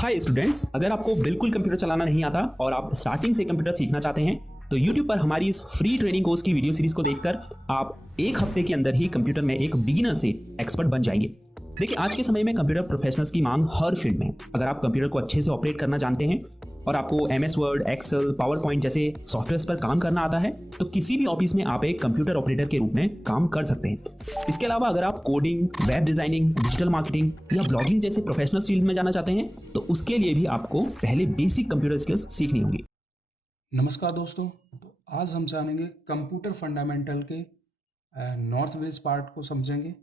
Hi students, अगर आपको बिल्कुल कंप्यूटर चलाना नहीं आता और आप स्टार्टिंग से कंप्यूटर सीखना चाहते हैं तो YouTube पर हमारी इस फ्री ट्रेनिंग कोर्स की वीडियो सीरीज को देखकर आप एक हफ्ते के अंदर ही कंप्यूटर में एक बिगिनर से एक्सपर्ट बन जाएंगे। देखिए, आज के समय में कंप्यूटर प्रोफेशनल्स की मांग हर फील्ड में है। अगर आप कंप्यूटर को अच्छे से ऑपरेट करना जानते हैं और आपको MS word, Excel, PowerPoint जैसे सॉफ्टवेयर पर काम करना आता है तो किसी भी ऑफिस में आप एक कंप्यूटर ऑपरेटर के रूप में काम कर सकते हैं। इसके अलावा अगर आप coding, web designing, digital marketing या ब्लॉगिंग जैसे प्रोफेशनल फील्ड में जाना चाहते हैं तो उसके लिए भी आपको पहले बेसिक कंप्यूटर स्किल्स सीखनी होगी। नमस्कार दोस्तों, तो आज हम जानेंगे कंप्यूटर फंडामेंटल के नॉर्थ वेज पार्ट को समझेंगे।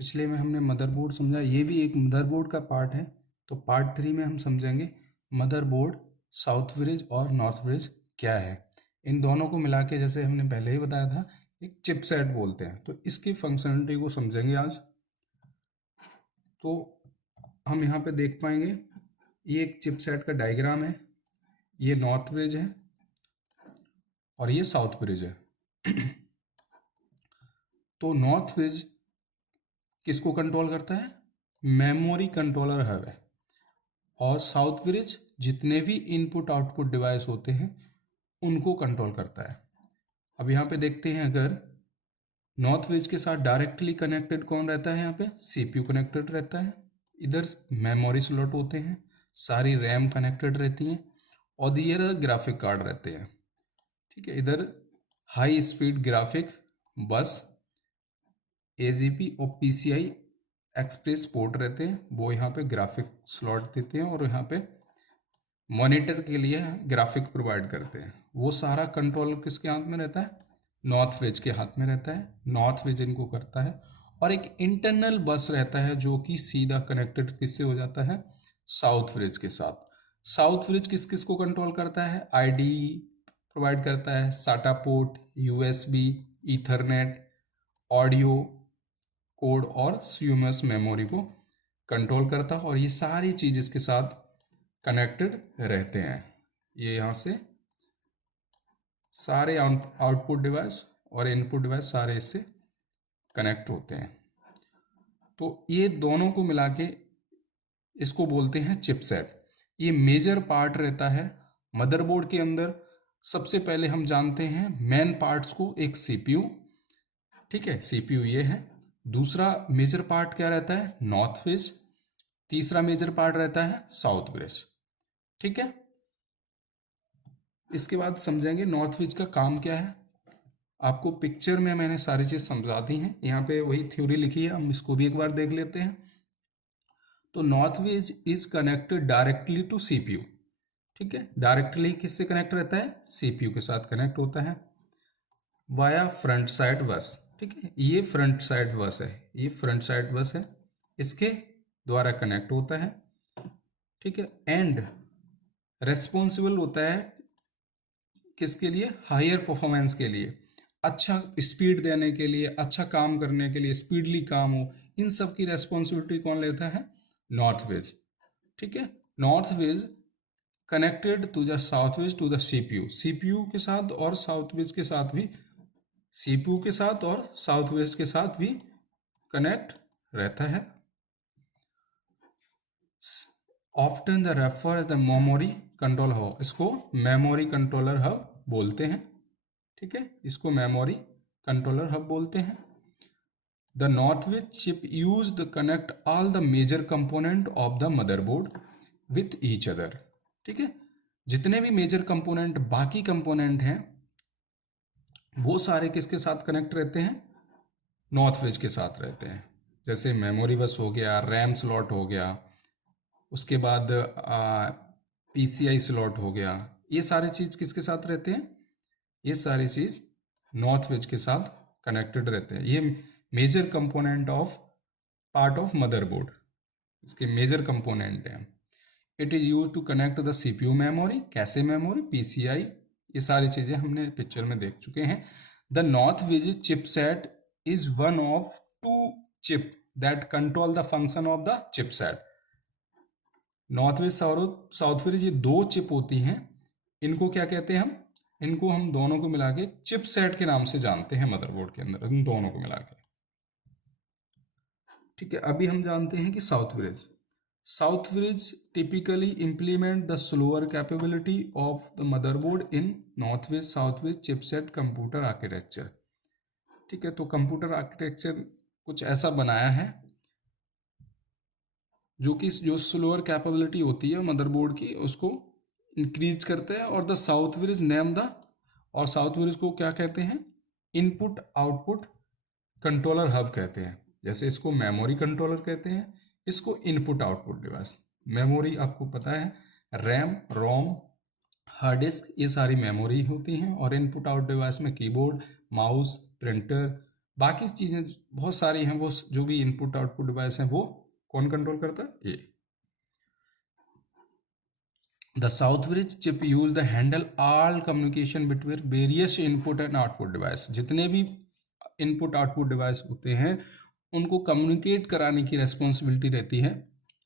पिछले में हमने मदरबोर्ड समझा, ये भी एक मदरबोर्ड का पार्ट है। तो पार्ट 3 में हम समझेंगे मदरबोर्ड, साउथ ब्रिज और नॉर्थ ब्रिज क्या है। इन दोनों को मिला के, जैसे हमने पहले ही बताया था, एक चिपसेट बोलते हैं। तो इसकी फंक्शनलिटी को समझेंगे आज। तो हम यहाँ पे देख पाएंगे, ये एक चिपसेट का डायग्राम है। ये नॉर्थ ब्रिज है और ये साउथ ब्रिज है। तो नॉर्थ ब्रिज किसको कंट्रोल करता है? मेमोरी कंट्रोलर हब है। और साउथ ब्रिज जितने भी इनपुट आउटपुट डिवाइस होते हैं उनको कंट्रोल करता है। अब यहाँ पे देखते हैं, अगर नॉर्थ ब्रिज के साथ डायरेक्टली कनेक्टेड कौन रहता है? यहाँ पे CPU कनेक्टेड रहता है। इधर मेमोरी स्लॉट होते हैं, सारी रैम कनेक्टेड रहती हैं और इधर ग्राफिक कार्ड रहते हैं। ठीक है, इधर हाई स्पीड ग्राफिक बस, AGP और PCI एक्सप्रेस पोर्ट रहते हैं, वो यहाँ पे ग्राफिक स्लॉट देते हैं और यहाँ पे मॉनिटर के लिए ग्राफिक प्रोवाइड करते हैं। वो सारा कंट्रोल किसके हाथ में रहता है? नॉर्थ ब्रिज के हाथ में रहता है। नॉर्थ ब्रिज इनको करता है। और एक इंटरनल बस रहता है जो कि सीधा कनेक्टेड किससे हो जाता है? साउथ ब्रिज के साथ। साउथ ब्रिज किस किस को कंट्रोल करता है? IDE प्रोवाइड करता है, SATA port, USB, Ethernet, audio code और CMOS मेमोरी को कंट्रोल करता है। और ये सारी चीज़ इसके साथ कनेक्टेड रहते हैं। ये यहाँ से सारे आउटपुट डिवाइस और इनपुट डिवाइस सारे इससे कनेक्ट होते हैं। तो ये दोनों को मिला के इसको बोलते हैं चिपसेट। ये मेजर पार्ट रहता है मदरबोर्ड के अंदर। सबसे पहले हम जानते हैं मेन पार्ट्स को, एक CPU। ठीक है, CPU ये है। दूसरा मेजर पार्ट क्या रहता है? North bridge. तीसरा मेजर पार्ट रहता है साउथ ब्रिज। ठीक है, इसके बाद समझेंगे नॉर्थ ब्रिज का काम क्या है। आपको पिक्चर में मैंने सारी चीज समझा दी हैं, यहाँ पे वही थ्योरी लिखी है, हम इसको भी एक बार देख लेते हैं। तो north bridge is connected directly to CPU। ठीक है, डायरेक्टली किससे कनेक्ट रहता है? CPU के साथ कनेक्ट होता है वाया फ्रंट साइड बस। ठीक है, ये फ्रंट साइड बस है, ये फ्रंट साइड बस है, इसके द्वारा कनेक्ट होता है। ठीक है, एंड रेस्पॉन्सिबल होता है किसके लिए? हायर परफॉर्मेंस के लिए, अच्छा स्पीड देने के लिए, अच्छा काम करने के लिए, स्पीडली काम हो, इन सब की रेस्पॉन्सिबिलिटी कौन लेता है? North bridge. ठीक है, north bridge connected to the south bridge to the CPU के साथ और साउथ ब्रिज के साथ भी, CPU के साथ और साउथ ब्रिज के साथ भी कनेक्ट रहता है। Often the refer the memory control hub, इसको मेमोरी कंट्रोलर हब बोलते हैं। ठीक है, इसको मेमोरी कंट्रोलर हब बोलते हैं। The north bridge chip used to connect all the major component of the motherboard with each other। ठीक है, जितने भी मेजर कंपोनेंट, बाकी कंपोनेंट हैं, वो सारे किसके साथ कनेक्ट रहते हैं? नॉर्थ ब्रिज के साथ रहते हैं। जैसे मेमोरी बस हो गया, रैम स्लॉट हो गया, उसके बाद PCI स्लॉट हो गया, ये सारी चीज़ किसके साथ रहते हैं? ये सारी चीज़ नॉर्थ ब्रिज के साथ कनेक्टेड रहते हैं। ये major component of part of motherboard, इसके मेजर कंपोनेंट हैं। It is use to connect the CPU memory, कैसे मेमोरी, PCI, ये सारी चीज़ें हमने पिक्चर में देख चुके हैं। The north bridge chipset is one of 2 chip that control the function of the chipset. North bridge, south bridge, ये 2 चिप होती हैं। इनको क्या कहते हैं? इनको हम दोनों को मिला के चिपसेट के नाम से जानते हैं मदरबोर्ड के अंदर, इन दोनों को मिला के। ठीक है, अभी हम जानते हैं कि south bridge. South Bridge typically implement the slower capability of the motherboard in Northwest Southwest chipset computer architecture. ठीक है, तो कंप्यूटर आर्किटेक्चर कुछ ऐसा बनाया है जो स्लोअर कैपेबिलिटी होती है मदरबोर्ड की उसको इंक्रीज करते हैं। और the south bridge name the, और साउथ ब्रिज को क्या कहते हैं, इनपुट आउटपुट कंट्रोलर हब कहते हैं। जैसे इसको मेमोरी कंट्रोलर कहते हैं, इसको इनपुट आउटपुट डिवाइस। मेमोरी आपको पता है रैम, रोम, हार्ड डिस्क, ये सारी मेमोरी होती हैं। और इनपुट आउट डिवाइस में कीबोर्ड, माउस, प्रिंटर, बाकी चीज़ें बहुत सारी हैं। वो जो भी इनपुट आउटपुट डिवाइस हैं वो कौन कंट्रोल करता है, ये। The south bridge chip use the handle all communication between various input and output device. जितने भी इनपुट आउटपुट डिवाइस होते हैं उनको कम्युनिकेट कराने की रेस्पॉन्सिबिलिटी रहती है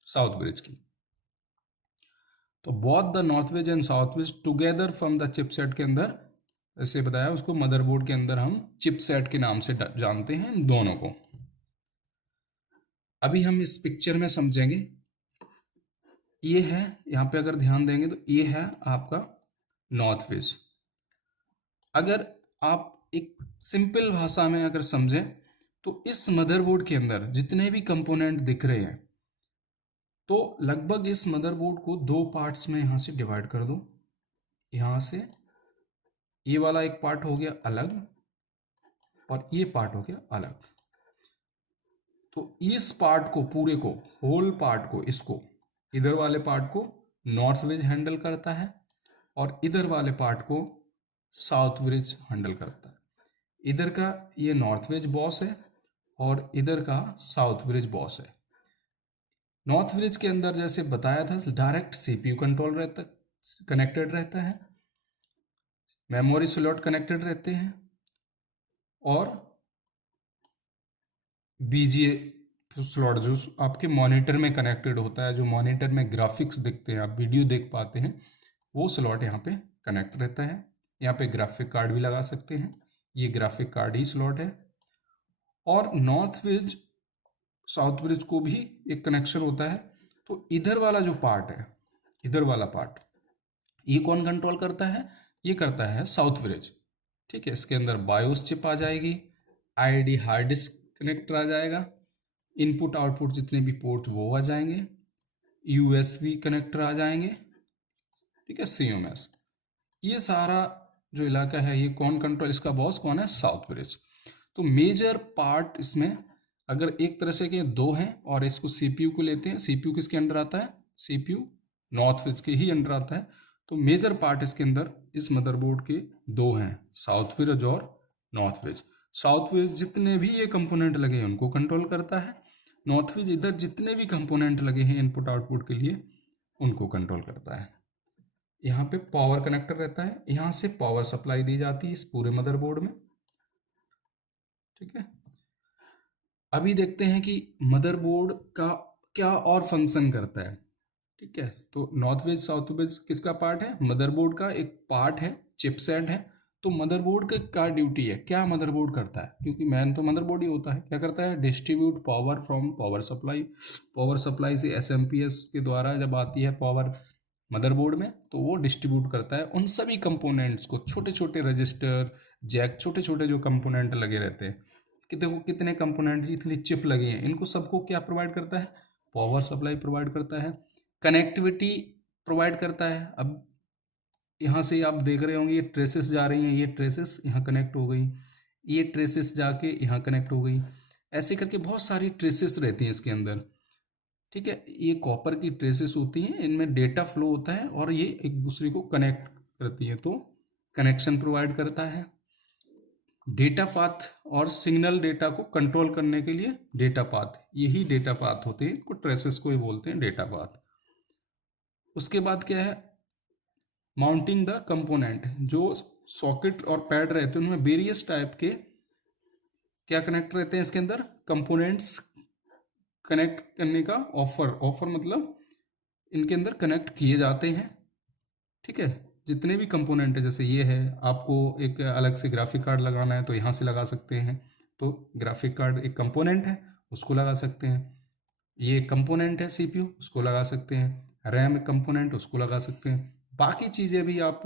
साउथ ब्रिज की। तो both the north wedge and south wedge together from the chipset के अंदर, जैसे बताया उसको मदरबोर्ड के अंदर हम चिपसेट के नाम से जानते हैं इन दोनों को। अभी हम इस पिक्चर में समझेंगे। ये है, यहाँ पे अगर ध्यान देंगे तो ये है आपका नॉर्थ वेज। अगर आप एक सिंपल भाषा में अगर समझें तो इस मदरबोर्ड के अंदर जितने भी कंपोनेंट दिख रहे हैं तो लगभग इस मदरबोर्ड को दो पार्ट्स में यहाँ से डिवाइड कर दो। यहाँ से ये वाला एक पार्ट हो गया अलग और ये पार्ट हो गया अलग। तो इस पार्ट को, पूरे को, होल पार्ट को, इसको, इधर वाले पार्ट को नॉर्थ वेज हैंडल करता है और इधर वाले पार्ट को साउथ वेज हैंडल करता है। इधर का ये नॉर्थ वेज बॉस है और इधर का साउथ वेज बॉस है। नॉर्थ वेज के अंदर जैसे बताया था डायरेक्ट सीपीयू कंट्रोल रहता, कनेक्टेड रहता है, मेमोरी स्लॉट कनेक्टेड रहते हैं और बीजीए स्लॉट जो आपके मॉनिटर में कनेक्टेड होता है, जो मॉनिटर में ग्राफिक्स दिखते हैं, आप वीडियो देख पाते हैं, वो स्लॉट यहाँ पे कनेक्ट रहता है। यहाँ पे ग्राफिक कार्ड भी लगा सकते हैं, ये ग्राफिक कार्ड ही स्लॉट है। और नॉर्थ वेज साउथ ब्रिज को भी एक कनेक्शन होता है। तो इधर वाला जो पार्ट है, इधर वाला पार्ट, ये कौन कंट्रोल करता है, ये करता है साउथ ब्रिज। ठीक है, इसके अंदर बायोस चिप आ जाएगी, आईडी हार्ड डिस्क कनेक्टर आ जाएगा, इनपुट आउटपुट जितने भी पोर्ट वो आ जाएंगे, यूएसबी कनेक्टर आ जाएंगे, ठीक है, सीएमएस। ये सारा जो इलाका है ये कौन कंट्रोल, इसका बॉस कौन है, साउथ ब्रिज। तो मेजर पार्ट इसमें अगर एक तरह से के दो हैं और इसको सीपीयू को लेते हैं, सीपीयू किसके अंडर आता है, सीपीयू नॉर्थ ब्रिज के ही अंडर आता है। तो मेजर पार्ट इसके अंदर इस मदरबोर्ड के दो हैं, साउथ ब्रिज और नॉर्थ ब्रिज। साउथ ब्रिज जितने भी ये कंपोनेंट लगे हैं उनको कंट्रोल करता है, नॉर्थ ब्रिज इधर जितने भी कंपोनेंट लगे हैं इनपुट आउटपुट के लिए उनको कंट्रोल करता है। यहाँ पे पावर कनेक्टर रहता है, यहाँ से पावर सप्लाई दी जाती है इस पूरे मदरबोर्ड में। ठीक है, अभी देखते हैं कि मदरबोर्ड का क्या और फंक्शन करता है। ठीक है, तो नॉर्थ वेज साउथ वेज किसका पार्ट है, मदरबोर्ड का एक पार्ट है, चिपसेट है। तो मदरबोर्ड का क्या ड्यूटी है, क्या मदरबोर्ड करता है, क्योंकि मैन तो मदरबोर्ड ही होता है, क्या करता है, distribute power from power supply. Power supply से एसएमपीएस के द्वारा जब आती है पावर मदरबोर्ड में तो वो डिस्ट्रीब्यूट करता है उन सभी कंपोनेंट्स को, छोटे छोटे रजिस्टर, जैक, छोटे छोटे जो कंपोनेंट लगे रहते हैं, कि देखो कितने कंपोनेंट, इतनी चिप लगी हैं, इनको सबको क्या प्रोवाइड करता है, पावर सप्लाई प्रोवाइड करता है, कनेक्टिविटी प्रोवाइड करता है। अब यहाँ से आप देख रहे होंगे ये ट्रेसेस जा रही हैं, ये ट्रेसेस यहाँ कनेक्ट हो गई, ये ट्रेसेस जाके यहाँ कनेक्ट हो गई, ऐसे करके बहुत सारी ट्रेसेस रहती हैं इसके अंदर। ठीक है, ये कॉपर की ट्रेसेस होती हैं, इनमें डेटा फ्लो होता है और ये एक दूसरे को कनेक्ट करती है, तो कनेक्शन प्रोवाइड करता है। डेटा पाथ और सिग्नल डेटा को कंट्रोल करने के लिए डेटा पाथ, यही डेटा पाथ होते हैं, इनको ट्रेसेस को ही बोलते हैं डेटा पाथ। उसके बाद क्या है, माउंटिंग द कंपोनेंट, जो सॉकेट और पैड रहते हैं उनमें वेरियस टाइप के क्या कनेक्ट रहते हैं इसके अंदर, कंपोनेंट्स कनेक्ट करने का ऑफर मतलब इनके अंदर कनेक्ट किए जाते हैं। ठीक है, जितने भी कंपोनेंट है, जैसे ये है, आपको एक अलग से ग्राफिक कार्ड लगाना है तो यहाँ से लगा सकते हैं, तो ग्राफिक कार्ड एक कंपोनेंट है, उसको लगा सकते हैं। ये कंपोनेंट है सीपीयू, उसको लगा सकते हैं। रैम कंपोनेंट, उसको लगा सकते हैं। बाकी चीज़ें भी आप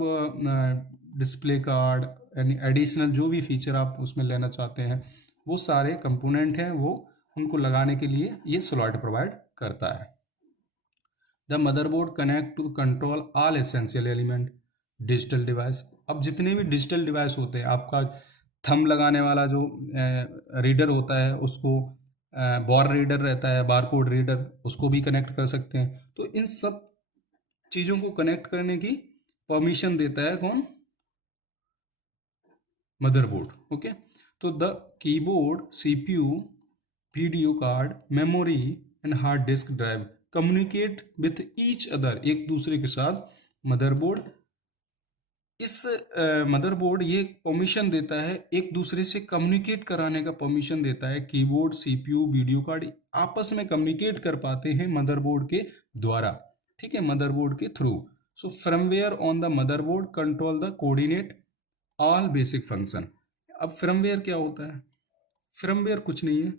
डिस्प्ले कार्ड यानी एडिशनल जो भी फीचर आप उसमें लेना चाहते हैं वो सारे कंपोनेंट हैं, वो उनको लगाने के लिए ये स्लॉट प्रोवाइड करता है। The motherboard connect to control all essential element digital device. अब जितने भी डिजिटल डिवाइस होते हैं, आपका थंब लगाने वाला जो रीडर होता है उसको बार रीडर रहता है, बारकोड रीडर, उसको भी कनेक्ट कर सकते हैं। तो इन सब चीज़ों को कनेक्ट करने की परमिशन देता है कौन? मदरबोर्ड। ओके, तो the keyboard, CPU, video card, memory and hard disk drive communicate with each other, एक दूसरे के साथ। मदरबोर्ड इस मदरबोर्ड ये परमिशन देता है, एक दूसरे से कम्युनिकेट कराने का परमिशन देता है। कीबोर्ड, सीपीयू, वीडियो कार्ड आपस में कम्युनिकेट कर पाते हैं मदरबोर्ड के द्वारा, ठीक है, मदरबोर्ड के through. So firmware on the motherboard control the coordinate all basic function. अब फर्मवेयर क्या होता है? फर्मवेयर कुछ नहीं है।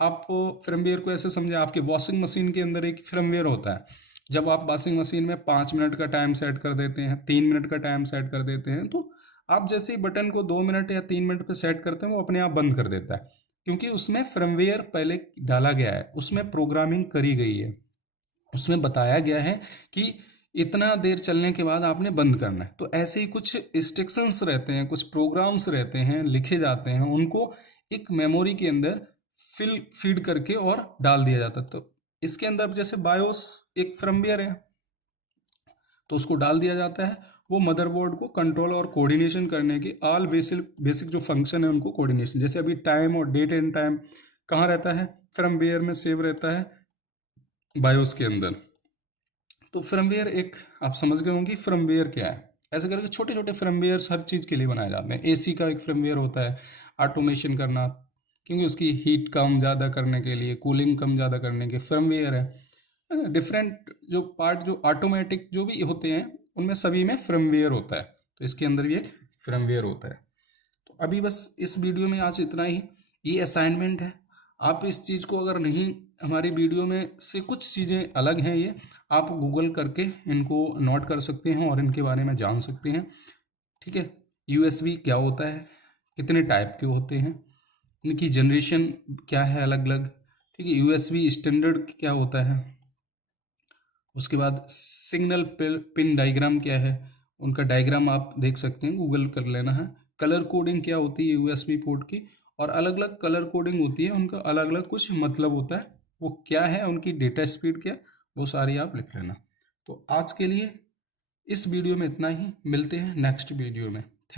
आप फर्मवेयर को ऐसे समझे, आपके वॉशिंग मशीन के अंदर एक फर्मवेयर होता है। जब आप वॉशिंग मशीन में 5 मिनट का टाइम सेट कर देते हैं, 3 मिनट का टाइम सेट कर देते हैं, तो आप जैसे ही बटन को 2 मिनट या 3 मिनट पे सेट करते हैं वो अपने आप बंद कर देता है, क्योंकि उसमें फर्मवेयर पहले डाला गया है, उसमें प्रोग्रामिंग करी गई है, उसमें बताया गया है कि इतना देर चलने के बाद आपने बंद करना है। तो ऐसे ही कुछ इंस्ट्रक्शंस रहते हैं, कुछ प्रोग्राम्स रहते हैं, लिखे जाते हैं, उनको एक मेमोरी के अंदर फीड करके और डाल दिया जाता है। तो इसके अंदर जैसे बायोस एक फर्मवेयर है, तो उसको डाल दिया जाता है। वो मदरबोर्ड को कंट्रोल और कोऑर्डिनेशन करने की ऑल बेसिक जो फंक्शन है उनको कोऑर्डिनेशन, जैसे अभी टाइम और डेट एंड टाइम कहाँ रहता है? फर्मवेयर में सेव रहता है, बायोस के अंदर। तो फर्मवेयर एक आप समझ गए होंगे फर्मवेयर क्या है। ऐसे करके छोटे छोटे फर्मवेयर हर चीज़ के लिए बनाए जाते हैं। एसी का एक फर्मवेयर होता है ऑटोमेशन करना, क्योंकि उसकी हीट कम ज़्यादा करने के लिए, कूलिंग कम ज़्यादा करने के फर्मवेयर है। डिफरेंट जो पार्ट जो ऑटोमेटिक जो भी होते हैं उनमें सभी में फर्मवेयर होता है, तो इसके अंदर भी एक फर्मवेयर होता है। तो अभी बस इस वीडियो में आज इतना ही। ये असाइनमेंट है, आप इस चीज़ को अगर नहीं, हमारी वीडियो में से कुछ चीज़ें अलग हैं, ये आप गूगल करके इनको नोट कर सकते हैं और इनके बारे में जान सकते हैं, ठीक है। यूएसबी क्या होता है, कितने टाइप के होते हैं, इनकी जनरेशन क्या है अलग अलग, ठीक है। यूएसबी स्टैंडर्ड क्या होता है, उसके बाद सिग्नल पिन डायग्राम क्या है, उनका डायग्राम आप देख सकते हैं, गूगल कर लेना है। कलर कोडिंग क्या होती है यूएसबी पोर्ट की, और अलग अलग कलर कोडिंग होती है, उनका अलग अलग कुछ मतलब होता है, वो क्या है, उनकी डेटा स्पीड क्या, वो सारी आप लिख लेना। तो आज के लिए इस वीडियो में इतना ही, मिलते हैं नेक्स्ट वीडियो में।